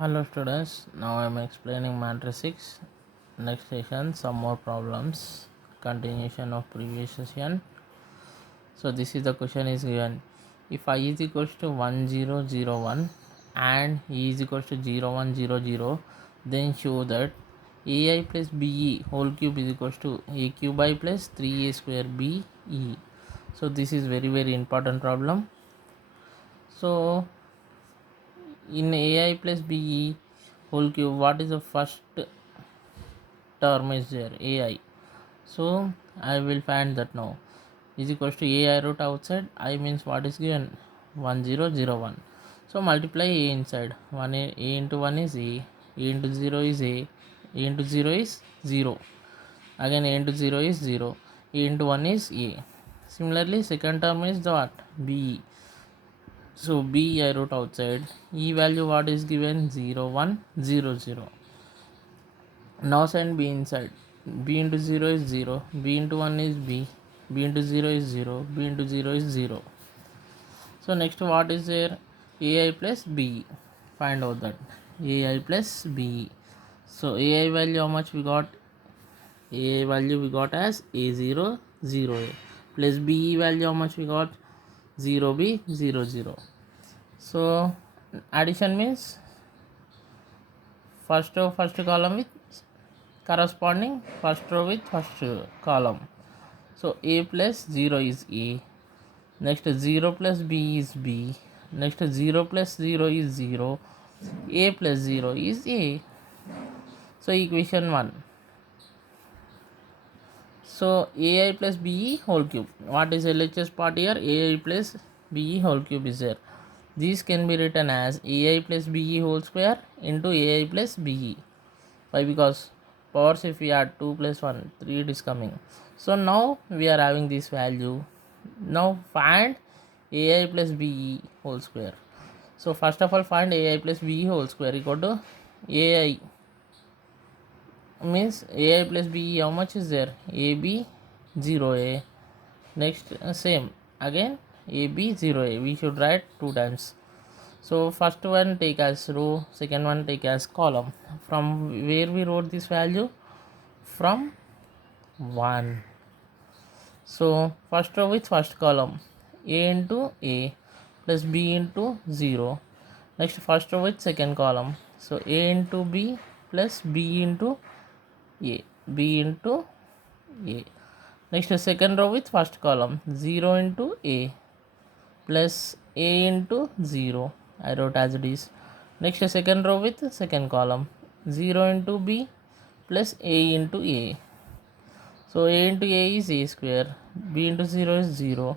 Hello students, now I am explaining matrix 6. Next session, some more problems, continuation of previous session. So this is the question is given. If I is equals to 1001 and E is equals to 0100, then show that AI plus BE whole cube is equals to A cube I plus 3A square BE. So this is very important problem. So in AI plus BE whole cube, what is the first term is there? AI. So I will find that now is equals to A I wrote outside. I means what is given 1001. So multiply A inside. 1 A into 1 is A into 0 is A into 0 is 0. Again A into 0 is 0. A into 1 is A. Similarly second term is the what? B. So B I wrote outside. E value what is given 0 1 0 0. Now send B inside. B into 0 is 0. B into 1 is B. B into 0 is 0. B into 0 is 0. So next what is there? AI plus B. Find out that. AI plus B. So AI value how much we got? AI value we got as A0 0A plus BE value how much we got? 0B 0 0. So addition means first row first column with corresponding first row with first column. So A plus 0 is A. Next 0 plus B is B. Next 0 plus 0 is 0. A plus 0 is A. So equation 1. So AI plus BE whole cube. What is LHS part here? AI plus BE whole cube is there. These can be written as AI plus BE whole square into AI plus BE. Why? Because powers if we add 2 plus 1, 3 it is coming. So now we are having this value. Now find AI plus BE whole square. So first of all find AI plus BE whole square equal to AI means AI plus BE how much is there? AB 0A. Next same again AB 0A. We should write 2 times. So first one take as row, second one take as column. From where we wrote this value? From 1. So first row with first column A into A plus B into 0. Next first row with second column. So A into B plus B into A. B into A. Next second row with first column 0 into A plus A into 0. I wrote as it is. Next second row with second column 0 into B plus A into A. So A into A is A square, B into 0 is 0,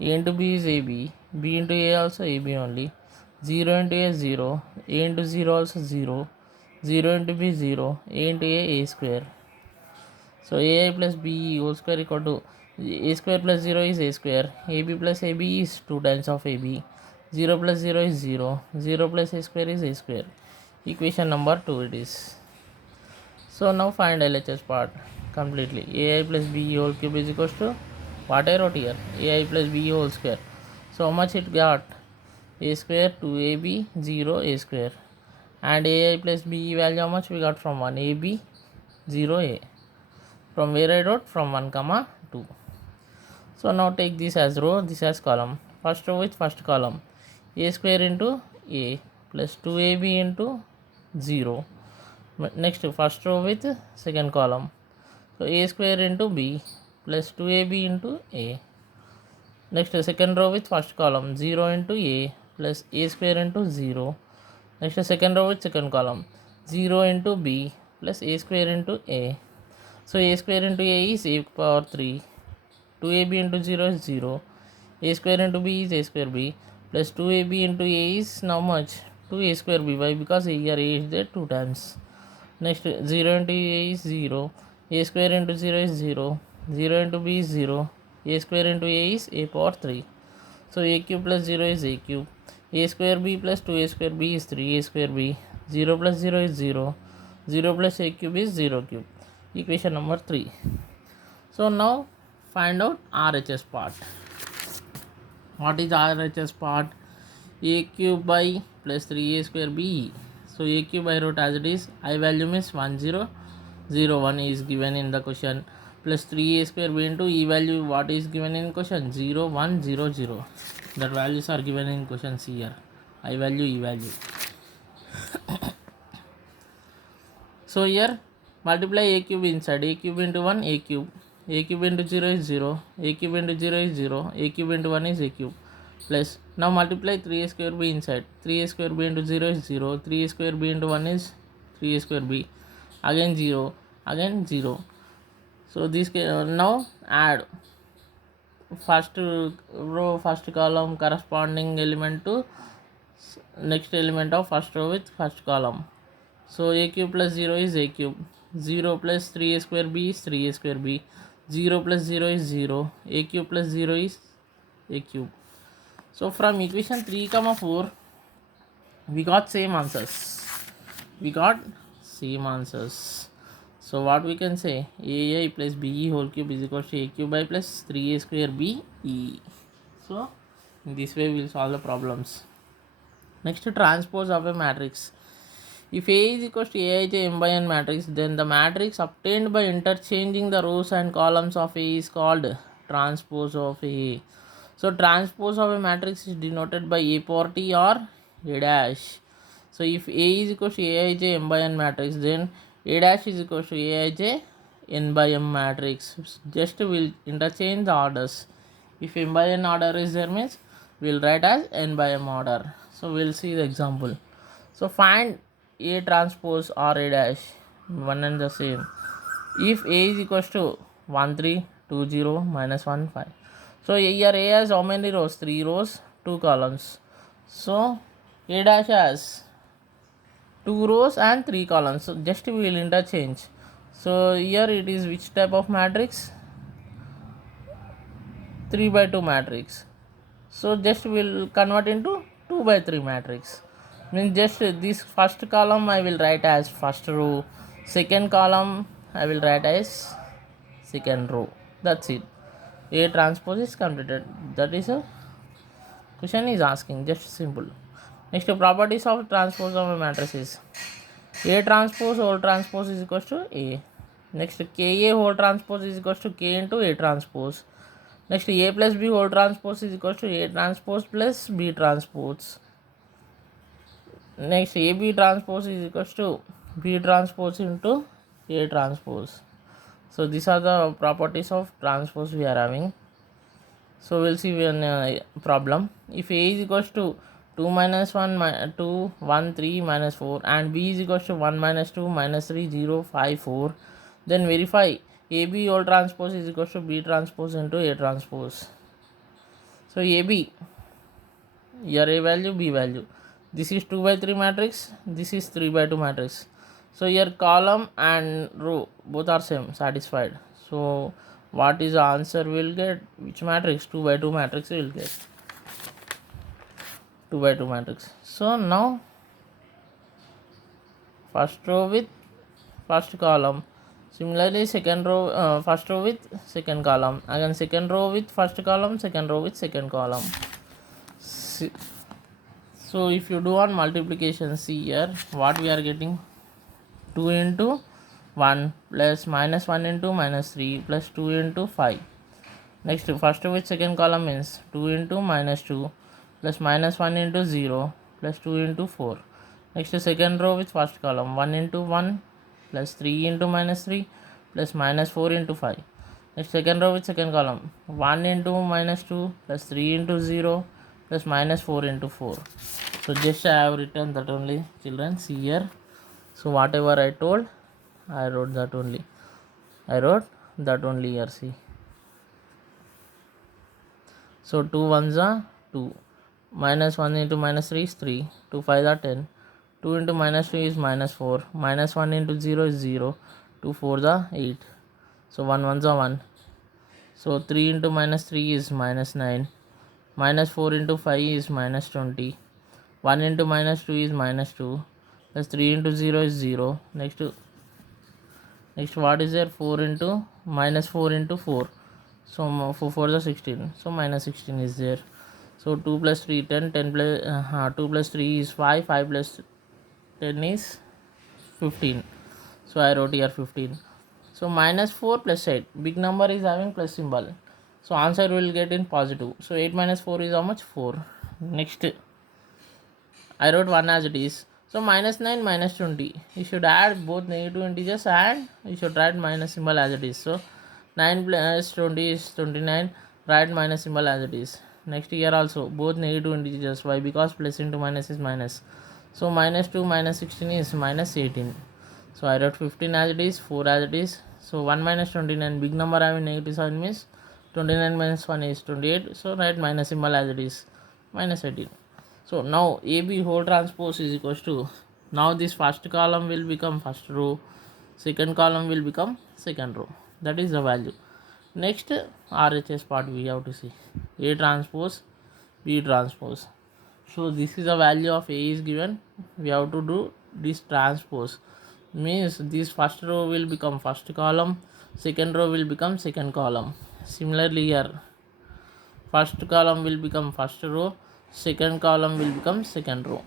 A into B is AB, B into A also AB only, 0 into A 0, A into 0 also 0, 0 into B 0, A into A square. So AI plus B whole square equal to A square plus 0 is A square, AB plus AB is 2 times of AB, 0 plus 0 is 0, 0 plus A square is A square. Equation number 2 it is. So now find LHS part completely. AI plus B whole cube is equals to what I wrote here? AI plus B whole square. So how much it got? A square 2AB 0 A square. And AI plus B value how much we got from 1? AB 0A. From where I wrote? From 1 comma 2. So now take this as row, this as column. First row with first column. A square into A plus 2AB into 0. Next first row with second column. So A square into B plus 2AB into A. Next second row with first column 0 into A plus A square into 0. Next second row with second column 0 into B plus A square into A. So A square into A is A power 3. 2AB into 0 is 0. A square into B is A square B plus 2AB into A is how much? 2A square B. Why? Because here A is there 2 times. Next 0 into A is 0. A square into 0 is 0. 0 into B is 0. A square into A is A power 3. So A cube plus 0 is A cube. A square B plus 2A square B is 3A square B. 0 plus 0 is 0. 0 plus A cube is 0 cube. Equation number 3. So now find out RHS part. What is RHS part? A cube by plus 3A square B. So a cube I wrote as it is. I value means 1001 is given in the question, plus 3a square b into e value what is given in question, 0100. That values are given in questions here. I value, e value. So here multiply a cube inside, a cube into 1, a cube into 0 is 0, a cube into 0 is 0, a cube into 1 is a cube, plus now multiply 3a square b inside, 3a square b into 0 is 0, 3a square b into 1 is 3a square b, again 0, again 0. So this now add first row first column corresponding element to next element of first row with first column. So a cube plus 0 is a cube, 0 plus 3a square b is 3a square b, 0 plus 0 is 0, a cube plus 0 is a cube. So from equation 3, 4 we got same answers. So what we can say, ai plus be whole cube is equal to a cube I plus 3a square b e. So in this way we will solve the problems. Next, transpose of a matrix. If A is equal to Aij m by n matrix, then the matrix obtained by interchanging the rows and columns of A is called transpose of A. So transpose of a matrix is denoted by A power T or A dash. So if A is equal to Aij m by n matrix, then A dash is equal to Aij n by m matrix. Just we'll interchange the orders. If m by n order is there means we'll write as n by m order. So we'll see the example. So find A transpose or A dash, one and the same. If A is equals to 1 3 2 0 minus 1 5. So here A has how many rows? 3 rows, 2 columns. So A dash has 2 rows and 3 columns. So just we will interchange. So here it is which type of matrix? 3 by 2 matrix. So just we will convert into 2 by 3 matrix. Means just this first column I will write as first row, second column I will write as second row. That's it. A transpose is completed. That is a question is asking, just simple. Next, properties of transpose of a matrix is A transpose whole transpose is equal to A. Next, Ka whole transpose is equal to K into A transpose. Next, A plus B whole transpose is equal to A transpose plus B transpose. Next, AB transpose is equal to B transpose into A transpose. So these are the properties of transpose we are having. So we'll see one problem. If A is equal to 2 minus 1 2 1 3 minus 4 and B is equal to 1 minus 2 minus 3 0 5 4, then verify AB whole transpose is equal to B transpose into A transpose. So AB, here A value, B value. This is 2 by 3 matrix, this is 3 by 2 matrix. So here column and row both are same, satisfied. So what is the answer we will get? Which matrix? 2 by 2 matrix we will get. 2 by 2 matrix. So now first row with first column. Similarly second row, first row with second column. Again second row with first column, second row with second column. So if you do on multiplication, see here what we are getting. 2 into 1 plus minus 1 into minus 3 plus 2 into 5. Next, first with second column means 2 into minus 2 plus minus 1 into 0 plus 2 into 4. Next, second row with first column 1 into 1 plus 3 into minus 3 plus minus 4 into 5. Next, second row with second column 1 into minus 2 plus 3 into 0 plus minus 4 into 4. So just I have written that only, children, see here. So whatever I told, I wrote that only. Here, see. So 2 1s are 2. Minus 1 into minus 3 is 3. 2 5 are 10. 2 into minus 2 is minus 4. Minus 1 into 0 is 0. 2 4s are 8. So 1 1s are 1. So 3 into minus 3 is minus 9. Minus 4 into 5 is minus 20. 1 into minus 2 is minus 2. Plus 3 into 0 is 0. Next what is there? 4 into minus 4 into 4. So 4 4 is 16. So minus 16 is there. So 2 plus 3 10. 10 plus 2 plus 3 is 5. 5 plus 10 is 15. So I wrote here 15. So minus 4 plus 8. Big number is having plus symbol. So answer will get in positive. So 8 minus 4 is how much? 4. Next, I wrote 1 as it is. So minus 9 minus 20. You should add both negative integers and you should write minus symbol as it is. So 9 plus 20 is 29. Write minus symbol as it is. Next here also both negative integers. Why? Because plus into minus is minus. So minus 2 minus 16 is minus 18. So I wrote 15 as it is, 4 as it is. So 1 minus 29, big number having negative sign means 29 minus 1 is 28. So write minus symbol as it is, minus 18. So now AB whole transpose is equals to, now this first column will become first row, second column will become second row. That is the value. Next RHS part we have to see. A transpose, B transpose. So this is the value of A is given. We have to do this transpose. Means this first row will become first column, second row will become second column. Similarly here, first column will become first row, second column will become second row.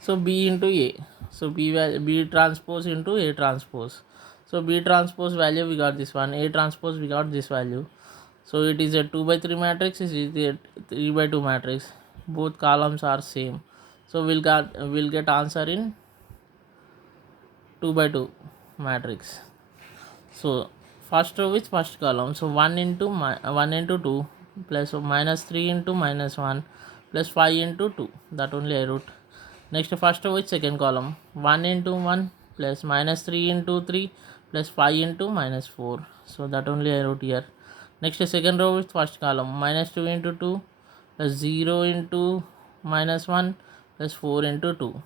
So B into A. So B transpose into A transpose. So B transpose value we got this one, A transpose we got this value. So it is a 2 by 3 matrix, it is a 3 by 2 matrix. Both columns are same. So we'll get answer in 2 by 2 matrix. So first row with first column. So 1 into 2 plus minus 3 into minus 1 plus 5 into 2. That only I wrote. Next first row with second column. 1 into 1 plus minus 3 into 3 plus 5 into minus 4. So that only I wrote here. Next second row with first column. Minus 2 into 2 plus 0 into minus 1 plus 4 into 2.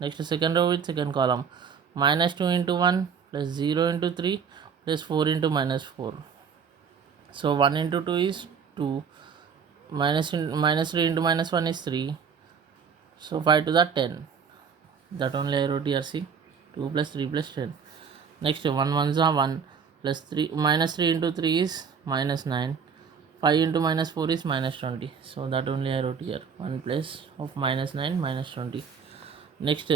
Next second row with second column. Minus 2 into 1 plus 0 into 3 plus 4 into minus 4. So 1 into 2 is 2. Minus 3 into minus 1 is 3. So 5 to the 10. That only I wrote here. See, 2 plus 3 plus 10. Next 1 ones are 1 plus 3 minus 3 into 3 is minus 9. 5 into minus 4 is minus 20. So that only I wrote here. 1 place of minus 9 minus 20. Next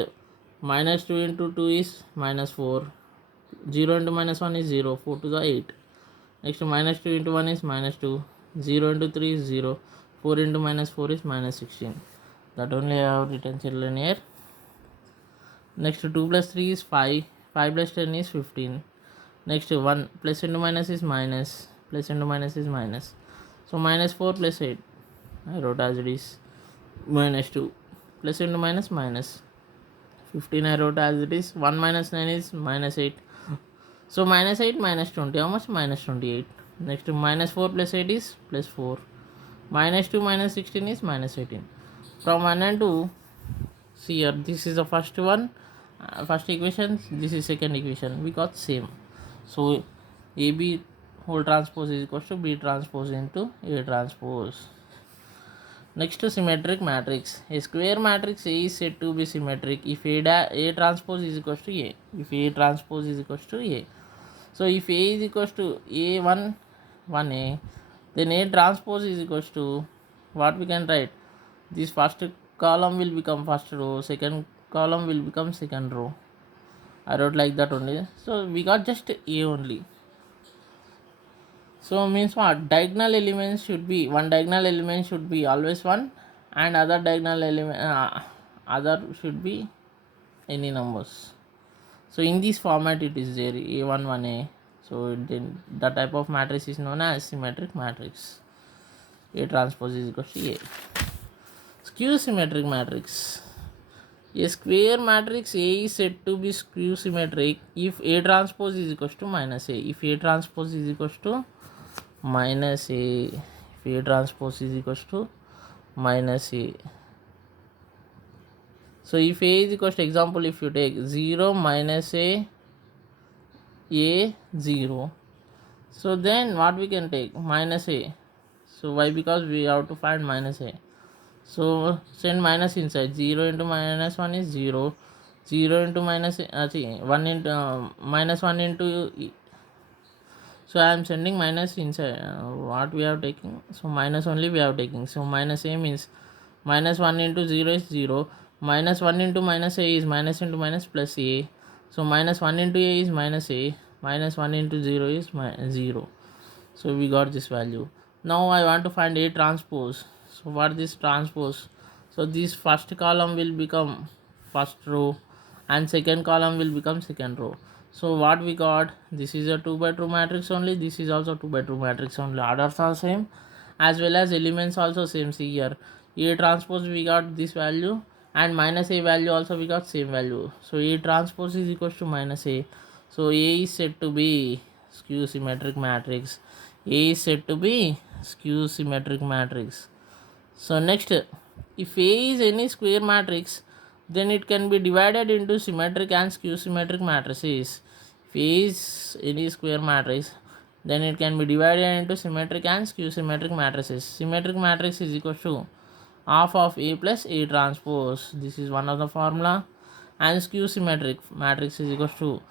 minus 2 into 2 is minus 4. 0 into minus 1 is 0. 4 to the 8. Next minus 2 into 1 is minus 2. 0 into 3 is 0. 4 into minus 4 is minus 16. That only I have written, children, here. Next 2 plus 3 is 5. 5 plus 10 is 15. Next 1 plus into minus is minus. Plus into minus is minus. So minus 4 plus 8. I wrote as it is. Minus 2. Plus into minus minus. 15 I wrote as it is. 1 minus 9 is minus 8. So minus 8 minus 20. How much? Minus 28. Next minus 4 plus 8 is plus 4. Minus 2 minus 16 is minus 18. From 1 and 2, see here, this is the first one, first equation, this is second equation. We got same. So AB whole transpose is equal to B transpose into A transpose. Next to symmetric matrix. A square matrix A is said to be symmetric if A transpose is equal to A. If A transpose is equal to A. So if A is equal to A1, 1A, then A transpose is equal to, what we can write? This first column will become first row, second column will become second row. I wrote like that only. So we got just A only. So means what? Diagonal elements should be, one diagonal element should be always 1 and other diagonal element other should be any numbers. So in this format it is there, A1 1A. So then the type of matrix is known as symmetric matrix. A transpose is equal to A. Skew symmetric matrix. A square matrix A is said to be skew symmetric if A transpose is equal to minus A. If A transpose is equal to minus A. If A transpose is equal to minus A. So if A is equal to, example, if you take 0 minus A 0. So then what we can take? Minus A. So why? Because we have to find minus A. So send minus inside. 0 into minus 1 is 0. 0 into minus 1 into minus 1 into. So I am sending minus inside. What we have taken? So minus only we have taken. So minus A means minus 1 into 0 is 0. minus 1 into minus a is minus into minus plus a. So minus 1 into a is minus a, minus 1 into 0 is 0. So we got this value. Now I want to find a transpose. So what is this transpose? So this first column will become first row and second column will become second row. So what we got, this is a 2 by 2 matrix only, this is also 2 by 2 matrix only, orders are same as well as elements also same. See here, a transpose we got this value and minus a value also we got same value. So a transpose is equals to minus a. So a is said to be skew symmetric matrix. A is said to be skew symmetric matrix. So next, if A is any square matrix, then it can be divided into symmetric and skew symmetric matrices. If A is any square matrix, then it can be divided into symmetric and skew symmetric matrices. Symmetric matrix is equal to half of A plus A transpose. This is one of the formula. And skew symmetric matrix is equal to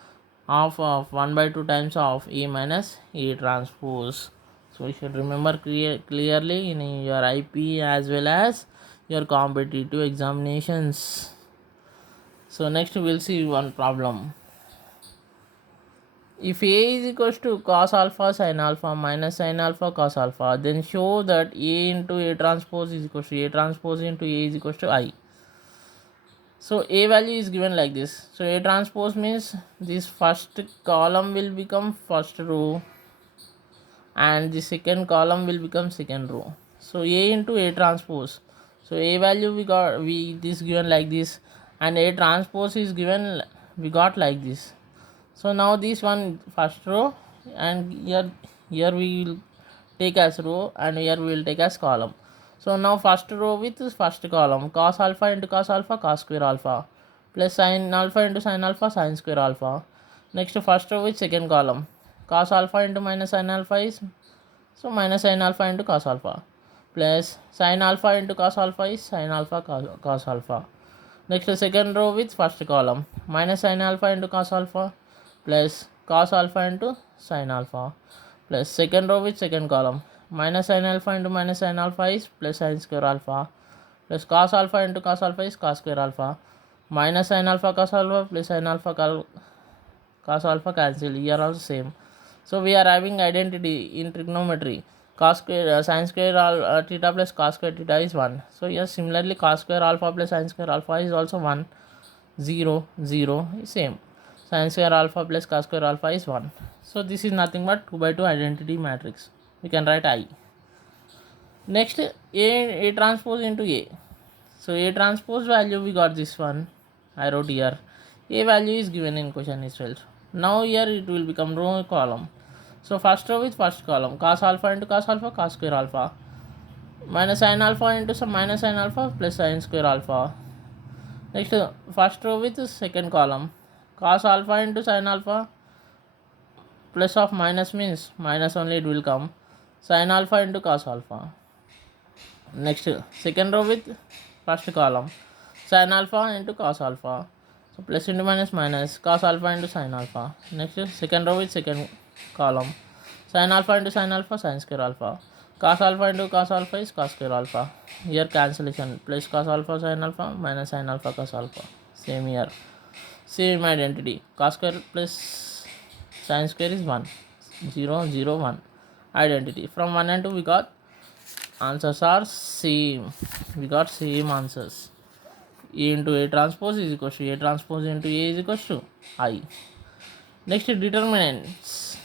half of 1 by 2 times of A minus A transpose. So you should remember clearly in your IP as well as your competitive examinations. So next we will see one problem. If A is equals to cos alpha sin alpha minus sin alpha cos alpha, then show that A into A transpose is equals to A transpose into A is equals to I. So A value is given like this. So A transpose means this first column will become first row and the second column will become second row. So A into A transpose. So A value we this given like this and A transpose is given we got like this. So now this one first row and here we will take as row and here we will take as column. So now first row with first column cos alpha into cos alpha cos square alpha plus sin alpha into sin alpha sin square alpha. Next first row with second column cos alpha into minus sin alpha is so minus sin alpha into cos alpha plus sin alpha into cos alpha is sin alpha cos alpha. Next second row with first column minus sin alpha into cos alpha plus cos alpha into sin alpha plus second row with second column minus sin alpha into minus sin alpha is plus sin square alpha plus cos alpha into cos alpha is cos square alpha minus sin alpha cos alpha plus sin alpha cos alpha cancel, here also same. So we are having identity in trigonometry, cos square sin square theta plus cos square theta is 1. So yes, similarly cos square alpha plus sin square alpha is also 1, 0, 0 same. Sin square alpha plus cos square alpha is 1. So this is nothing but 2 by 2 identity matrix. We can write I. Next, A transpose into A. So A transpose value we got this one. I wrote here. A value is given in question itself. Now here it will become row column. So first row with first column cos alpha into cos alpha cos square alpha minus sin alpha into some minus sin alpha plus sin square alpha. Next first row with second column cos alpha into sin alpha plus of minus means minus only it will come sin alpha into cos alpha. Next second row with first column sin alpha into cos alpha, so plus into minus minus cos alpha into sin alpha. Next second row with second column sin alpha into sin alpha sin square alpha, cos alpha into cos alpha is cos square alpha, here cancellation plus cos alpha sin alpha minus sin alpha cos alpha, same here, same identity, cos square plus sin square is 1, 0, 0, 1 identity. From 1 and 2 we got answers are same, we got same answers. A into A transpose is equal to A transpose into A is equal to I. Next, determinants.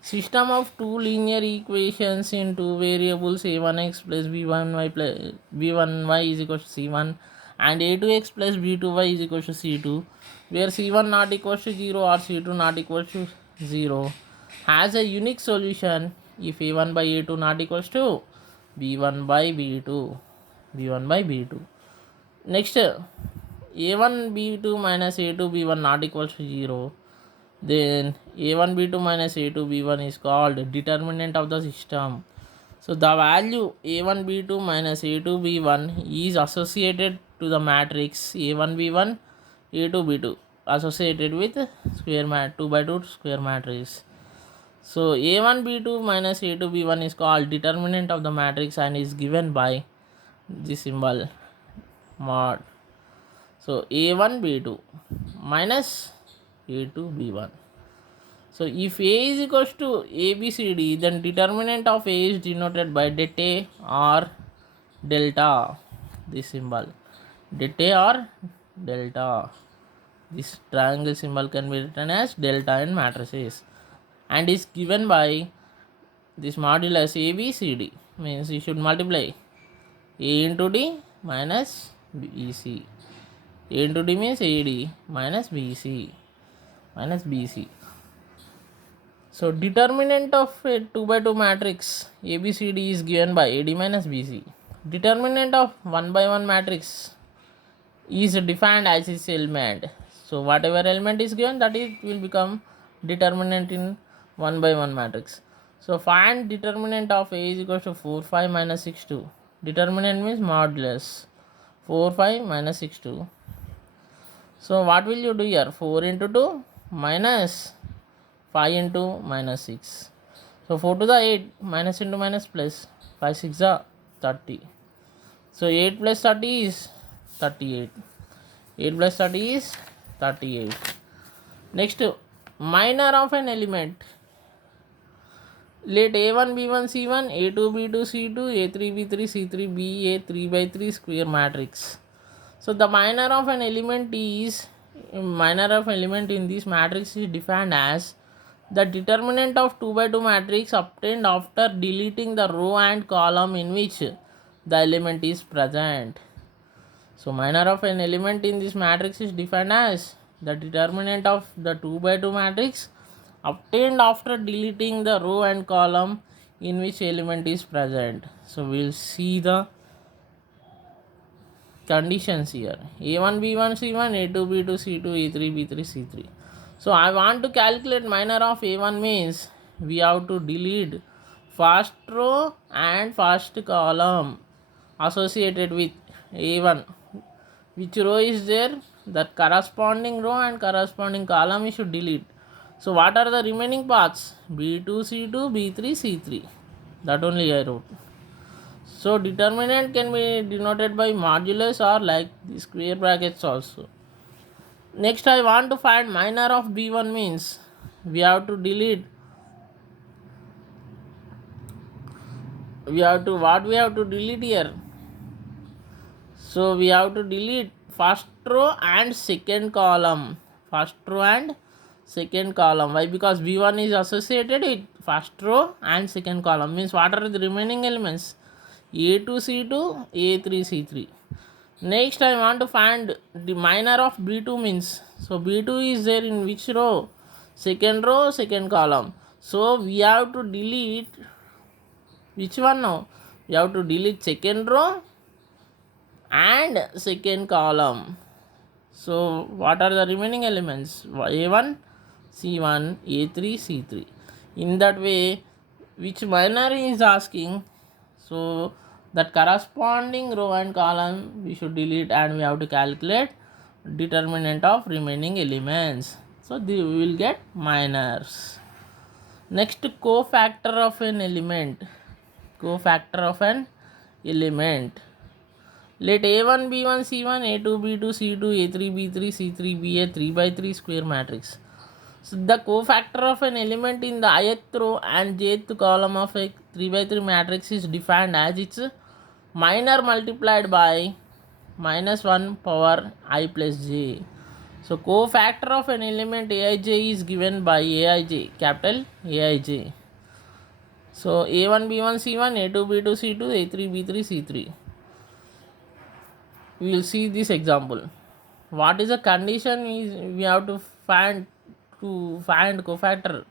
System of two linear equations in two variables a1x plus b1y plus b1y is equal to c1 and a2x plus b2y is equal to c2, where c1 not equal to 0 or c2 not equal to 0 has a unique solution if a1 by a2 not equals to b1 by b2. Next, a1 b2 minus a2 b1 not equals to 0, then a1 b2 minus a2 b1 is called determinant of the system. So the value a1 b2 minus a2 b1 is associated to the matrix a1 b1 a2 b2 associated with square 2 by 2 square matrix. So a1 b2 minus a2 b1 is called determinant of the matrix and is given by the symbol mod. So a1 b2 minus a2 b1. So if a is equals to abcd, then determinant of a is denoted by det a or delta, this symbol det a or delta. This triangle symbol can be written as delta in matrices and is given by this modulus abcd, means you should multiply a into d minus bc. A into d means ad minus bc. So determinant of a 2 by 2 matrix abcd is given by ad minus bc. Determinant of 1 by 1 matrix is defined as its element. So whatever element is given, that it will become determinant in 1 by 1 matrix. So find determinant of a is equals to 4 5 minus 6 2. Determinant means modulus 4 5 minus 6 2. So what will you do here? 4 into 2 minus 5 into minus 6. So 4 to the 8, minus into minus plus, 5 6 are 30. So 8 plus 30 is 38. 8 plus 30 is 38. Next, minor of an element. Let a1 b1 c1, a2 b2 c2, a3 b3 c3 be a 3 by 3 square matrix. So the minor of an element in this matrix is defined as the determinant of 2 by 2 matrix obtained after deleting the row and column in which the element is present. So minor of an element in this matrix is defined as the determinant of the 2 by 2 matrix obtained after deleting the row and column in which element is present. So we'll see the conditions here. a1 b1 c1, a2 b2 c2, a3 b3 c3. So I want to calculate minor of a1, means we have to delete first row and first column associated with a1. Which row is there, that corresponding row and corresponding column we should delete. So what are the remaining parts? b2 c2 b3 c3, that only I wrote. So determinant can be denoted by modulus or like the square brackets also. Next I want to find minor of b1, means we have to delete what we have to delete here. So we have to delete first row and second column. Why? Because b1 is associated with first row and second column, means what are the remaining elements? a2 c2, a3 c3. Next I want to find the minor of b2, means so b2 is there in which row? Second row, second column. So we have to delete which one now? We have to delete second row and second column. So what are the remaining elements? a1 c1, a3 c3. In that way, which minor is asking, so that corresponding row and column we should delete, and we have to calculate determinant of remaining elements. So we will get minors. Next, cofactor of an element. Let a1 b1 c1, a2 b2 c2, a3 b3 c3 be a 3 by 3 square matrix. So the cofactor of an element in the ith row and jth column of a 3 by 3 matrix is defined as its minor multiplied by minus 1 power I plus j. So cofactor of an element aij is given by aij, capital Aij. So a1 b1 c1, a2 b2 c2, a3 b3 c3. We will see this example. What is the condition is we have to find cofactor.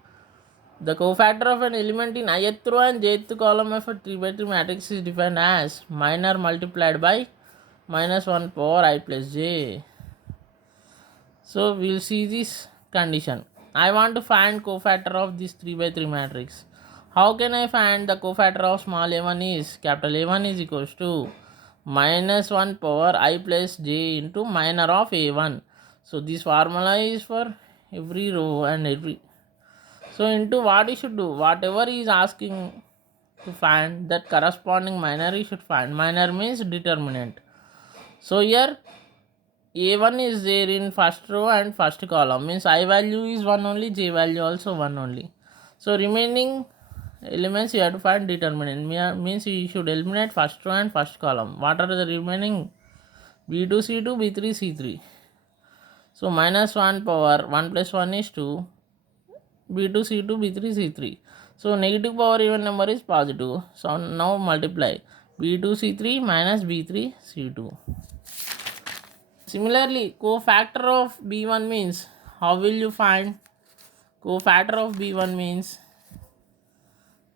The cofactor of an element in ith row and jth column of a 3 by 3 matrix is defined as minor multiplied by minus 1 power I plus j. So we will see this condition. I want to find cofactor of this 3 by 3 matrix. How can I find the cofactor of small a1 is? Capital A1 is equals to minus 1 power I plus j into minor of a1. So this formula is for every row and every. So into what you should do, whatever he is asking to find, that corresponding minor you should find. Minor means determinant. So here a1 is there in first row and first column, means I value is 1 only, j value also 1 only. So remaining elements you have to find determinant, means you should eliminate first row and first column. What are the remaining? b2 c2 b3 c3. So minus 1 power 1 plus 1 is 2, b2 c2 b3 c3. So negative power even number is positive. So now multiply b2 c3 minus b3 c2. Similarly, cofactor of b1 means, how will you find cofactor of b1 means,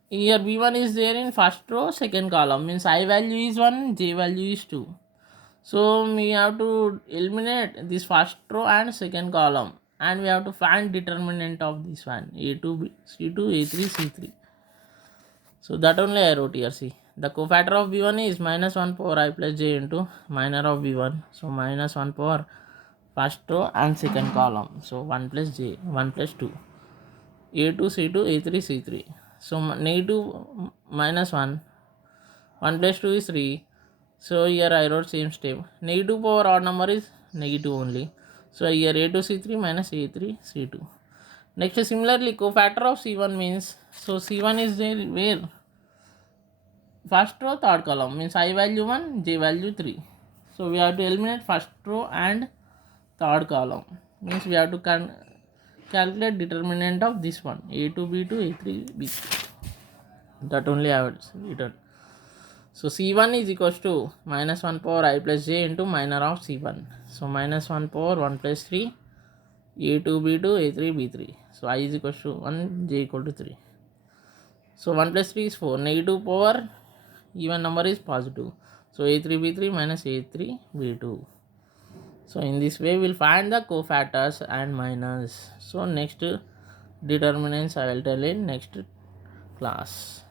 here b1 is there in first row second column, means I value is 1, j value is 2. So we have to eliminate this first row and second column, and we have to find determinant of this one, a2 c2 a3 c3. So that only I wrote here. See, the cofactor of b1 is minus 1 power I plus j into minor of b1. So minus 1 power first row and second column. So 1 plus j, 1 plus 2, a2 c2 a3 c3. So negative minus 1, 1 plus 2 is 3. So here I wrote same step. Negative power odd number is negative only. So here a2 c3 minus a3 c2. Next, similarly, cofactor of c1 means, so c1 is there where? First row third column, means I value 1, j value 3. So we have to eliminate first row and third column, means we have to calculate determinant of this one, a2 b2 a3 b3. That only I have written. So c1 is equals to minus 1 power I plus j into minor of c1. So minus 1 power 1 plus 3, a2 b2 a3 b3. So I is equals to 1, j equal to 3. So 1 plus 3 is 4. Negative power even number is positive. So a3 b3 minus a3 b2. So in this way we will find the cofactors and minors. So next determinants I will tell in next class.